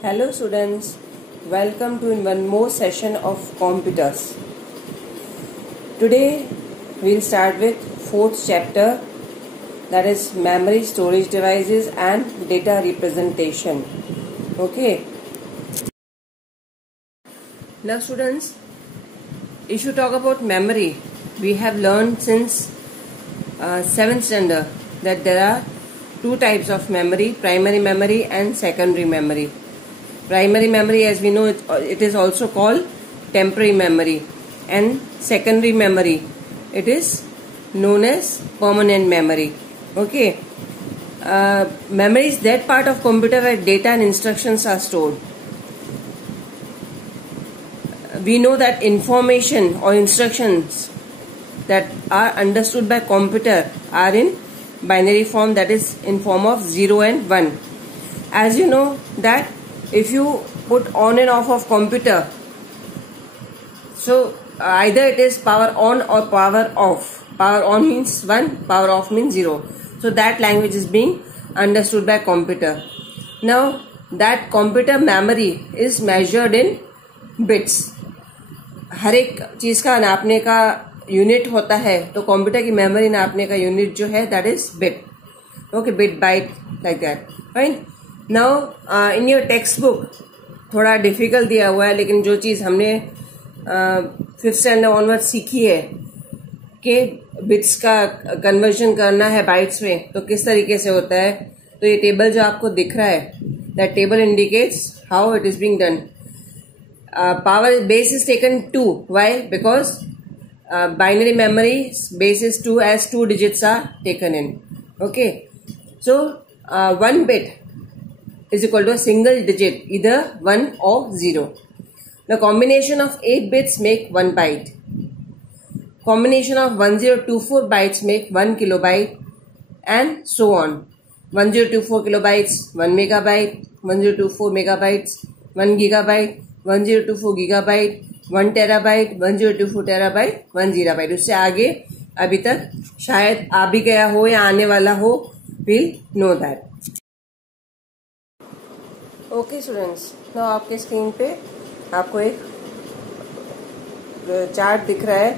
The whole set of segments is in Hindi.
Hello students, welcome to one more session of computers. Today we will start with fourth chapter, that is memory, storage devices and data representation. Okay. Now students, if you talk about memory, we have learned since 7th standard that there are two types of memory, primary memory and secondary memory. Primary memory, as we know, it is also called temporary memory, and secondary memory, it is known as permanent memory. Okay. Memory is that part of computer where data and instructions are stored. We know that information or instructions that are understood by computer are in binary form, that is in form of 0 and 1. As you know that if you put on and off of computer, so either it is power on or power off. Power on means 1, power off means 0. So that language is being understood by computer. Now that computer memory is measured in bits. हर एक चीज का नापने का यूनिट होता है, तो कंप्यूटर की मेमोरी नापने का यूनिट जो है that is bit. Okay, bit byte like that. Fine. Now in your text book थोड़ा डिफिकल्ट दिया हुआ है, लेकिन जो चीज हमने 5th स्टैंडर्ड ऑनवर्ड सीखी है कि बिट्स का कन्वर्जन करना है बाइट्स में, तो किस तरीके से होता है, तो ये टेबल जो आपको दिख रहा है, that table indicates how it is being done. Power base is taken 2. Why? Because binary memory base is 2 as 2 digits are taken in. Okay. So 1 bit is equal to a single digit, either 1 or 0. The combination of 8 bits make 1 byte. Combination of 1024 bytes make 1 kilobyte, and so on. 1024 kilobytes 1 megabyte, 1024 megabytes 1 gigabyte, 1024 gigabyte 1 terabyte, 1024 terabyte 1 gigabyte. उससे आगे अभी तक शायद आ भी गया हो या आने वाला हो. we'll know that. Okay students, now आपके स्क्रीन पे आपको एक चार्ट दिख रहा है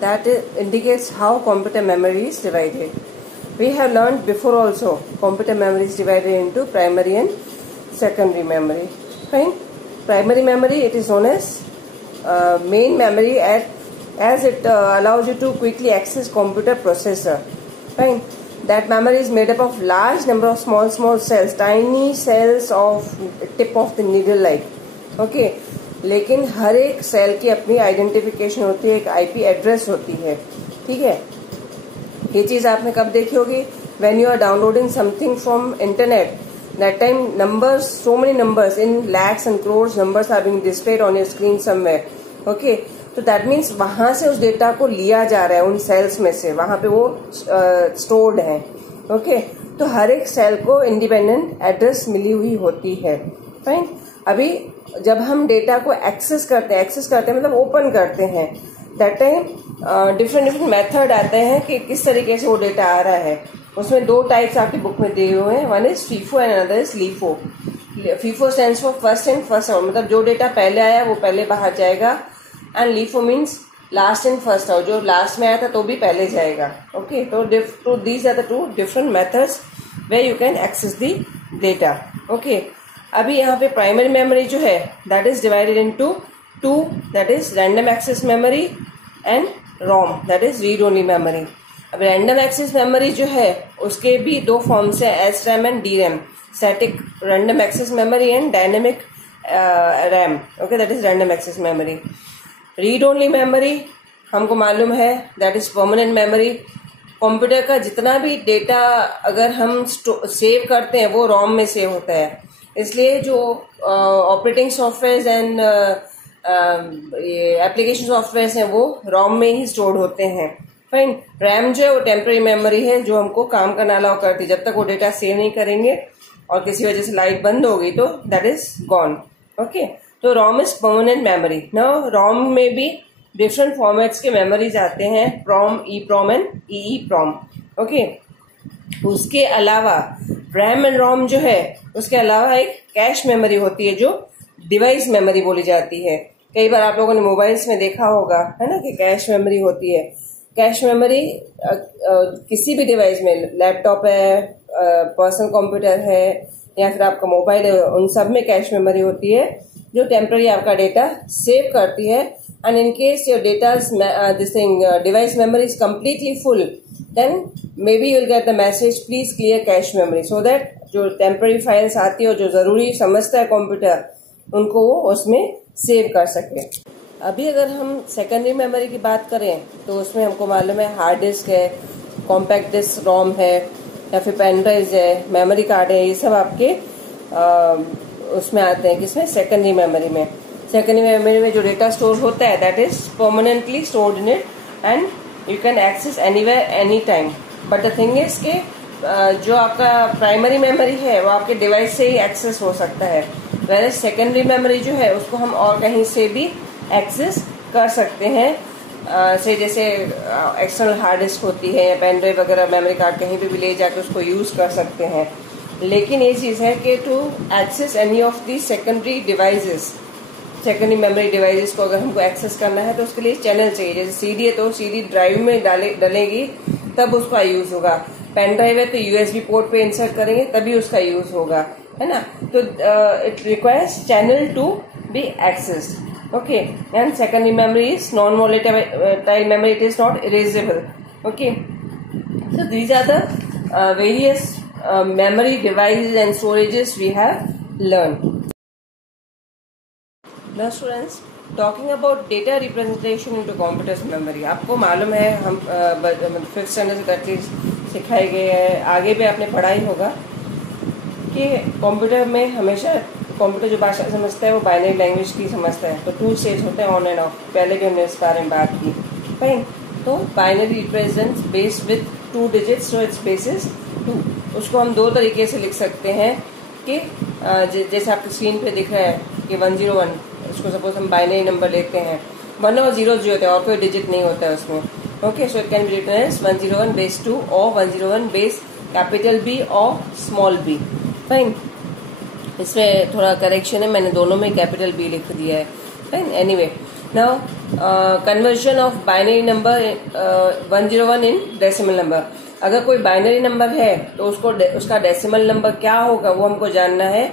that indicates how computer memory is divided. We have learned before also computer memory is divided into primary and secondary memory. Fine. Primary memory, it is known as main memory as it allows you to quickly access computer processor. Fine. That memory is made up of large number of small cells, tiny cells of tip of the needle like. Okay. लेकिन हर एक सेल की अपनी आइडेंटिफिकेशन होती है, एक आईपी एड्रेस होती है. ठीक है. ये चीज आपने कब देखी होगी? When you are downloading something from internet, that time numbers, so many numbers in lakhs and crores numbers are being displayed on your screen somewhere. Okay, तो that means वहां से उस डेटा को लिया जा रहा है, उन सेल्स में से वहां पे वो स्टोर्ड है. ओके, तो हर एक सेल को इंडिपेंडेंट एड्रेस मिली हुई होती है. फाइन. अभी जब हम डेटा को एक्सेस करते हैं मतलब ओपन करते हैं, दैट टाइम डिफरेंट मेथड आते हैं कि किस तरीके से वो डेटा आ रहा है. उसमें दो टाइप्स आपकी बुक में दिए हुए हैं. One is FIFO and another is LIFO. FIFO stands for first in first out, मतलब जो डेटा पहले आया वो पहले बाहर जाएगा, and LIFO means last in first out, जो लास्ट में आया था तो भी पहले जाएगा. ओके, तो these are the two different methods where you can access the data. Okay, अभी यहाँ पे प्राइमरी मेमोरी जो है that is divided into 2, that is random access memory and ROM, that is read only memory. अब रैंडम एक्सेस मेमोरी जो है उसके भी दो फॉर्म्स है, S RAM and D RAM. Static random access memory and dynamic RAM. Okay, that is random access memory. Read only memory हमको मालूम है that is permanent memory. Computer का जितना भी डेटा अगर हम सेव करते हैं वो रोम में सेव होता है, इसलिए जो operating software and application software हैं वो रोम में ही स्टोर होते हैं. फाइन. रैम जो है वो टेम्पररी मेमोरी है जो हमको काम करना अलाउ करती है. जब तक वो डेटा सेव नहीं करेंगे और किसी वजह से लाइट बंद हो गई तो दैट इज गॉन. ओके, तो रोम इज परमानेंट मेमोरी. नाउ रोम में भी डिफरेंट फॉर्मेट्स के मेमोरीज आते हैं, प्रोम, ई प्रोम एंड ई प्रोम. ओके, उसके अलावा रैम एंड रोम जो है उसके अलावा एक कैश मेमोरी होती है जो डिवाइस मेमोरी बोली जाती है। कई बार आप लोगों ने मोबाइल्स में देखा होगा, है ना, कि कैश मेमोरी होती है। कैश मेमोरी किसी भी डिवाइस में, लैपटॉप है, पर्सनल कंप्यूटर है या फिर आपका मोबाइल है, उन सब में कैश मेमोरी होती है जो टेम्पररी आपका डेटा सेव करती है। And in case your data device memory is completely full, then maybe you will get the message please clear cache memory, so that जो टेम्पररी फाइल्स आती है और जो जरूरी समझता है कंप्यूटर, उनको वो उसमें सेव कर सके। अभी अगर हम सेकेंडरी मेमोरी की बात करें तो उसमें हमको मालूम है हार्ड डिस्क है, कॉम्पैक्ट डिस्क रोम है या फिर पेन ड्राइव है, मेमोरी कार्ड है, ये सब आपके उसमें आते हैं। किसमें? सेकेंडरी मेमोरी में। सेकेंडरी मेमोरी में जो डेटा स्टोर होता है that is permanently stored in it and you can access anywhere any time. But the thing is के जो आपका प्राइमरी मेमोरी है वो आपके डिवाइस से ही एक्सेस हो सकता है, वैसे सेकेंडरी मेमोरी जो है उसको हम और कहीं से भी एक्सेस कर सकते हैं। से जैसे एक्सटर्नल हार्ड डिस्क होती है या पेन ड्राइव वगैरह, मेमोरी कार्ड कहीं पे भी ले जाकर उसको यूज कर सकते हैं। लेकिन ये चीज है कि to access any of the secondary devices, secondary memory devices को अगर हमको एक्सेस करना है तो उसके लिए चैनल चाहिए। जैसे सीडी है तो सीडी ड्राइव में डलेगी तब उसका यूज होगा, पेन ड्राइव है तो यूएसबी पोर्ट पे इंसर्ट करेंगे तभी उसका यूज होगा, है ना। तो it requires channel to be accessed. Okay, and secondary memory is non-volatile memory. It is not erasable. Okay, so these are the various memory devices and storages we have learned. Now students, talking about data representation into computer's memory. आपको मालूम है हम 5th स्टैंडर्ड से एटलीस्ट सिखाए गए हैं, आगे भी आपने पढ़ा ही होगा कि कंप्यूटर में हमेशा कंप्यूटर जो भाषा समझता है वो बाइनरी लैंग्वेज की समझता है। तो 2 स्टेज होते हैं, ऑन एंड ऑफ। पहले भी हमने इस बारे में बात की। फाइन, तो binary represents base with 2 digits, so it's base is 2। उसको हम 2 तरीके से लिख सकते हैं कि जैसे आपकी स्क्रीन पे दिख रहा है कि 101, उसको सपोज हम बाइनरी नंबर लेते हैं, 1 और 0 होते हैं और कोई डिजिट नहीं होता है उसमें। Okay, so it can be written as 101 base 2 और 101 बेस कैपिटल बी और स्मॉल बी। फाइन, इसमें थोड़ा करेक्शन है, मैंने दोनों में कैपिटल बी लिख दिया है। Fine, anyway, now conversion of binary number 101 in decimal number. अगर कोई बाइनरी नंबर है तो उसको उसका डेसिमल नंबर क्या होगा वो हमको जानना है।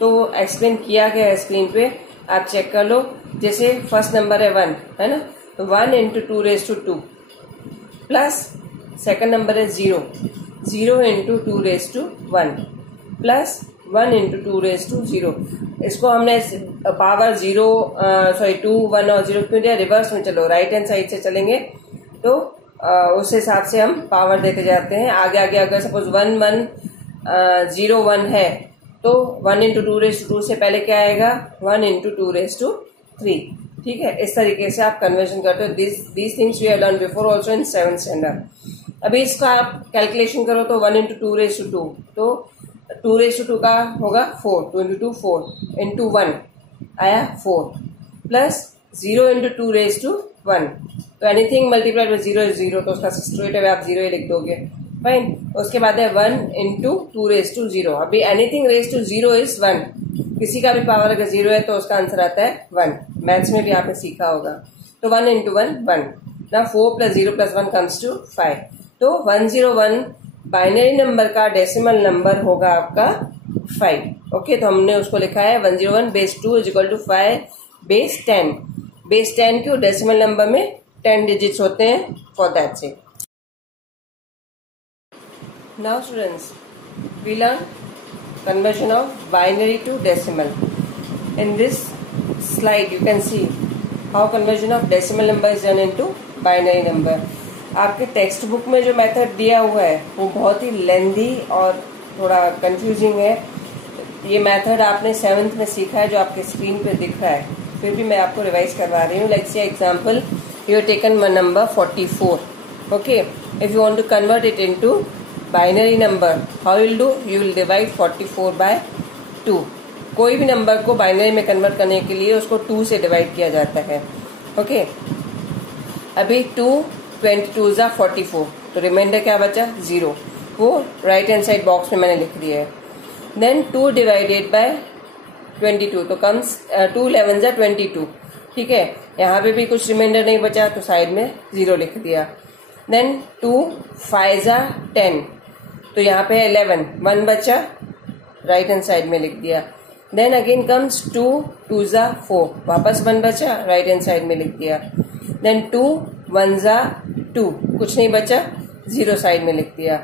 तो एक्सप्लेन किया गया है स्क्रीन पे, आप चेक कर लो। जैसे फर्स्ट नंबर है 1, है ना, तो 1 into 2 raised to 2 plus second number है 0, 0 into 2 raised to 1 plus 1 into 2 raised to 0। इसको हमने पावर 0 2 1 और 0 क्यों दिया? रिवर्स में चलो, राइट हैंड साइड से चलेंगे तो उस हिसाब से हम पावर देते जाते हैं। आगे आगे अगर सपोज 1 1 0 1 है तो 1 into 2 raised to 2 से पहले क्या आएगा? 1 into 2 raised to 3। ठीक है, इस तरीके से आप कन्वर्जन करते हो। These things we have learn before also in 7th standard. अभी इसका आप कैलकुलेशन करो तो 1 into 2 raised to 2, तो 2 raised to 2 का होगा 4, 2 into 2 4 into 1 आया 4 प्लस 0 into 2 raised to 1, तो एनीथिंग मल्टीप्लाइड बाय 0 is 0, तो उसका स्ट्रेट अवे आप 0 ही लिख दोगे। फाइन, उसके बाद है 1 into 2 raised to 0। अभी एनीथिंग raised to 0 is 1, किसी का भी पावर अगर 0 है तो उसका आंसर आता है 1। मैथ्स में भी आपने सीखा होगा। तो 1 into 1 1, ना 4 plus 0 plus 1 comes to 5। तो 101 बाइनरी नंबर का डेसिमल नंबर होगा आपका 5। ओके, तो हमने उसको लिखा है 101 base 2 is equal to 5 base 10। Base 10 क्यों? डेसिमल नंबर में 10 डिजिट्स होते हैं, फॉर दैट से। Now students, we learn conversion of binary to decimal. In this slide you can see how conversion of decimal number is done into binary number. आपके टेक्स्ट बुक में जो मेथड दिया हुआ है वो बहुत ही लेंदी और थोड़ा कंफ्यूजिंग है। ये मेथड आपने 7th में सीखा है जो आपके स्क्रीन पे दिख रहा है, फिर भी मैं आपको रिवाइज करवा रही हूँ। Let's say example, you have taken one number 44। Okay, if you want to convert it into binary number, how will do? You will divide 44 by 2। कोई भी नंबर को बाइनरी में कन्वर्ट करने के लिए उसको 2 से डिवाइड किया जाता है। ओके, अभी 2 22 जा 44, तो रिमाइंडर क्या बचा? 0। वो राइट हैंड साइड बॉक्स में मैंने लिख दिया है। देन 2 डिवाइडेड बाय 22 तो कम्स 2 11 जा 22, ठीक है। यहाँ पे भी कुछ रिमाइंडर नहीं बचा तो साइड में 0 लिख दिया। देन 2 5 जा 10 तो यहाँ पे 11, 1 बचा, राइट हैंड साइड में लिख दिया। देन अगेन कम्स 2 2 जा 4, वापस 1 बचा, राइट हैंड साइड में लिख दिया। देन 2 1 जा 2, कुछ नहीं बचा, 0 साइड में लिख दिया।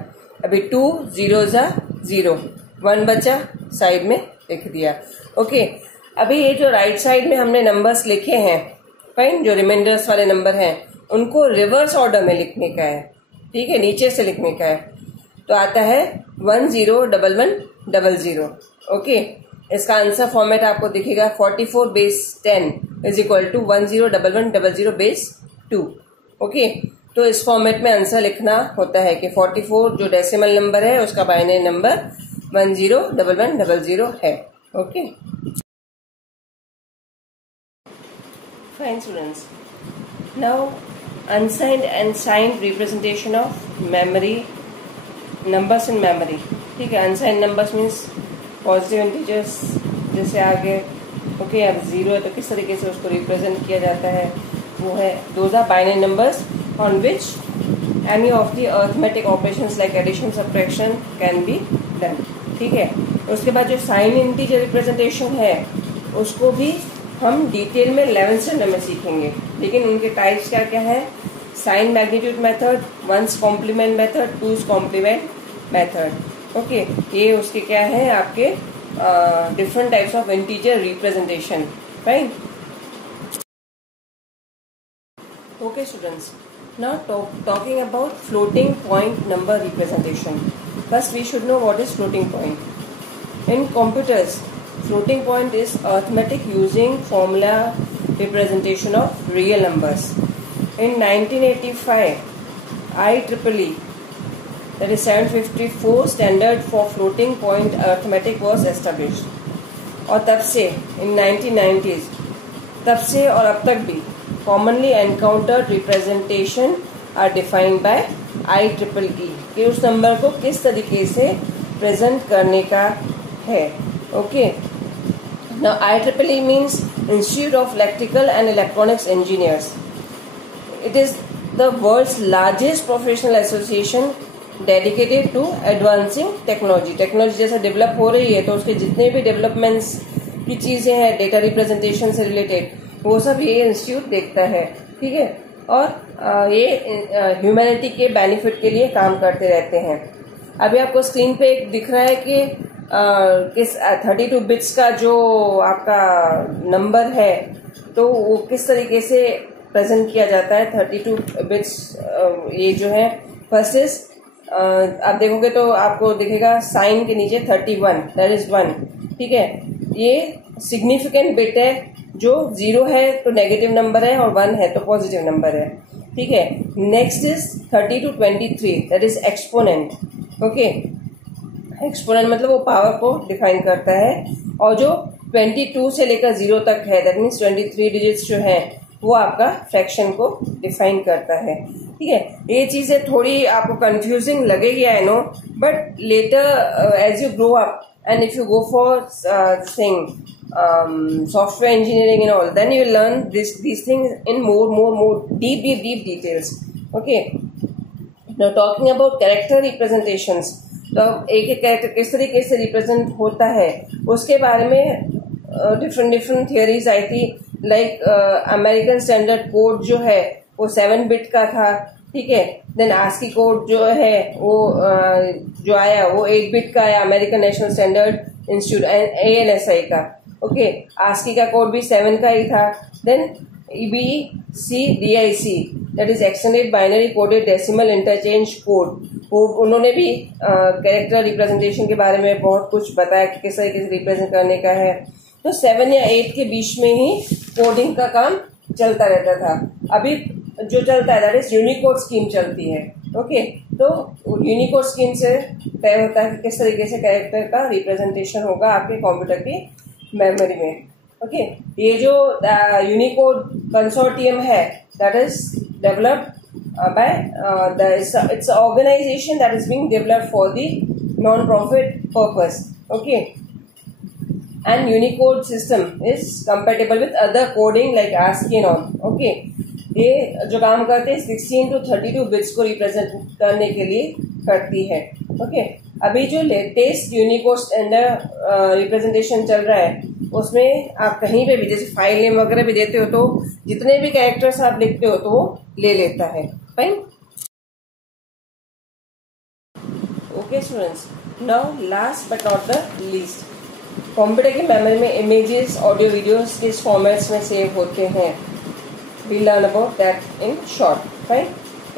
अभी 2 0 जा 0, 1 बचा, साइड में लिख दिया। ओके, अभी ये जो राइट साइड में हमने नंबर्स लिखे हैं, फाइन, जो रिमाइंडर्स वाले नंबर हैं उनको रिवर्स ऑर्डर में लिखने का है, ठीक है, नीचे से लिखने का है। तो आता है 1 0 1 1 0 0। ओके, इसका आंसर फॉर्मेट आपको दिखेगा 44 base 10 is equal to 1 0 1 1 0 0 base 2। Okay, तो इस फॉर्मेट में आंसर लिखना होता है कि 44 जो डेसिमल नंबर है उसका बाइनरी नंबर 1 0 1 1 0 0 है। Okay fine students, now unsigned and signed representation of memory numbers in memory, ठीक है। Unsigned numbers means positive integers, जैसे आगे ओके अब 0 है तो किस तरीके से उसको रिप्रेजेंट किया जाता है वो है, those are binary numbers on which any of the arithmetic operations like addition subtraction can be done, ठीक है। उसके बाद जो साइन इंटीजर रिप्रेजेंटेशन है उसको भी हम डिटेल में 11th स्टैंडर्ड में सीखेंगे, लेकिन उनके टाइप्स क्या क्या है, sign magnitude method, one's complement method, two's complement method. Okay, ये उसके क्या है आपके different types of integer representation, right. Okay students, now talking about floating point number representation. First we should know what is floating point. In computers floating point is arithmetic using formula representation of real numbers. In 1985, IEEE, that is 754 standard for floating point arithmetic was established. और तब से in 1990s, तब से और अब तक भी commonly encountered representation are defined by IEEE कि उस नंबर को किस तरीके से प्रेजेंट करने का है। Okay. Now IEEE means Institute of Electrical and Electronics Engineers. It is the world's largest professional association dedicated to advancing technology. Technology जैसा डेवलप हो रही है तो उसके जितने भी डेवलपमेंट्स की चीजें हैं डेटा रिप्रेजेंटेशन से रिलेटेड वो सब ये इंस्टीट्यूट देखता है, ठीक है। और ये ह्यूमैनिटी के बेनिफिट के लिए काम करते रहते हैं। अभी आपको स्क्रीन पे एक दिख रहा है कि किस 32 बिट्स का जो आपका नंबर है तो वो किस तरीके से प्रेजेंट किया जाता है। 32 बिट्स ये जो है फर्स्ट इज आप देखोगे तो आपको दिखेगा साइन के नीचे 31, दैट इज 1, ठीक है। ये सिग्निफिकेंट बिट है, जो 0 है तो नेगेटिव नंबर है और 1 है तो पॉजिटिव नंबर है, ठीक है। Next is 32 23, that is exponent. Okay, exponent मतलब वो पावर को डिफाइन करता है, और जो 22 से लेकर 0 तक है दैट मीन्स 23 डिजिट्स जो है वो आपका फ्रैक्शन को डिफाइन करता है, ठीक है। ये चीजें थोड़ी आपको कंफ्यूजिंग लगेगी I know, but later as you grow up and if you go for thing software engineering and all then you learn these things in more deep details. Okay, now talking about character representations, तो एक कैरेक्टर किस तरीके से रिप्रेजेंट होता है उसके बारे में डिफरेंट थियरीज आई थी। लाइक अमेरिकन स्टैंडर्ड कोड जो है वो 7 बिट का था, ठीक है। देन आस्की कोड जो है वो जो आया वो 8 बिट का आया, American National Standard Institute ANSI का। ओके, आस्की का कोड भी 7 का ही था। Then EBCDIC that is extended binary coded decimal interchange code, वो उन्होंने भी कैरेक्टर रिप्रेजेंटेशन के बारे में बहुत कुछ बताया कि किस तरीके से रिप्रेजेंट करने का है। तो 7 या 8 के बीच में ही कोडिंग का काम चलता रहता था। अभी जो चलता है दैट इज यूनिकोड स्कीम चलती है। ओके, तो यूनिकोड स्कीम से तय होता है कि किस तरीके से कैरेक्टर का रिप्रेजेंटेशन होगा आपके कंप्यूटर की मेमोरी में। ओके, ये जो यूनिकोड कंसोर्टियम है that is developed it's an organization that is being developed for the non-profit purpose. Okay, and Unicode system is compatible with other coding like ASCII and all. Okay, ये जो काम करते हैं 16 to 32 बिट्स को रिप्रेजेंट करने के लिए करती है. ओके, अभी जो लेटेस्ट यूनिकोड स्टैंडर्ड रिप्रेजेंटेशन चल रहा है उसमें आप कहीं पे भी जैसे फाइल नेम वगैरह भी देते हो तो जितने भी कैरेक्टर्स आप लिखते हो तो वो ले लेता है. Fine. Okay students, now last but not the least, computer की मेमोरी में इमेजेस ऑडियो वीडियोस किस फॉर्मेट्स में सेव होते हैं. We learn about that in short. Right,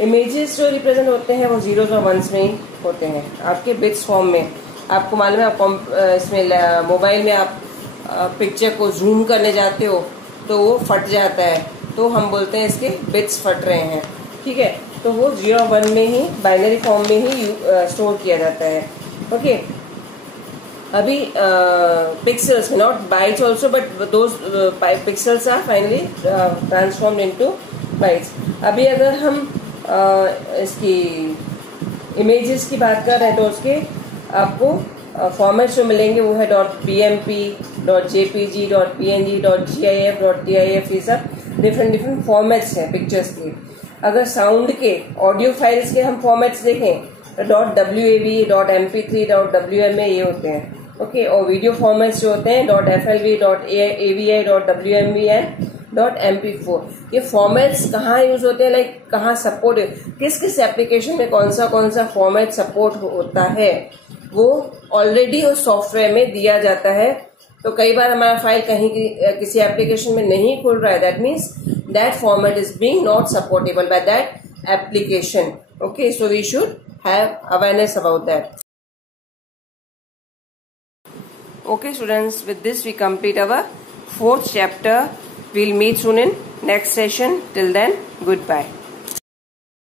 images जो रिप्रेजेंट होते हैं वो जीरोज और वंस में ही होते हैं आपके बिट्स फॉर्म में. आपको मालूम है, आप इसमें मोबाइल में आप पिक्चर को जूम करने जाते हो तो वो फट जाता है, तो हम बोलते हैं इसके बिट्स फट रहे हैं. ठीक है, तो वो 0 1 में ही बाइनरी फॉर्म में ही स्टोर किया जाता है. ओके, अभी पिक्सल्स में, not bytes also but those pixels are finally transformed into bytes. अभी अगर हम इसकी इमेजेस की बात कर रहे हैं तो उसके आपको फॉर्मेट्स जो मिलेंगे वो है .bmp, .jpg, .png, .gif, .tif. ये सब डिफरेंट फॉर्मेट्स हैं पिक्चर्स के. अगर साउंड के ऑडियो फाइल्स के हम फॉर्मेट्स देखें तो .wav, .mp3, .wma ये होते हैं. ओके, और वीडियो फॉर्मेट्स जो होते हैं .flv, .avi, .wmv and .mp4. ये फॉर्मेट्स कहाँ यूज होते हैं, लाइक कहाँ सपोर्ट, किस किस एप्लीकेशन में कौन सा फॉर्मेट सपोर्ट होता है वो ऑलरेडी उस सॉफ्टवेयर में दिया जाता है. तो कई बार हमारा फाइल कहीं किसी एप्लीकेशन में नहीं खुल रहा है, that means that format is being not supportable by that application. Okay, so we should have awareness about that. Okay students, with this we complete our 4th chapter. We'll meet soon in next session. Till then, goodbye.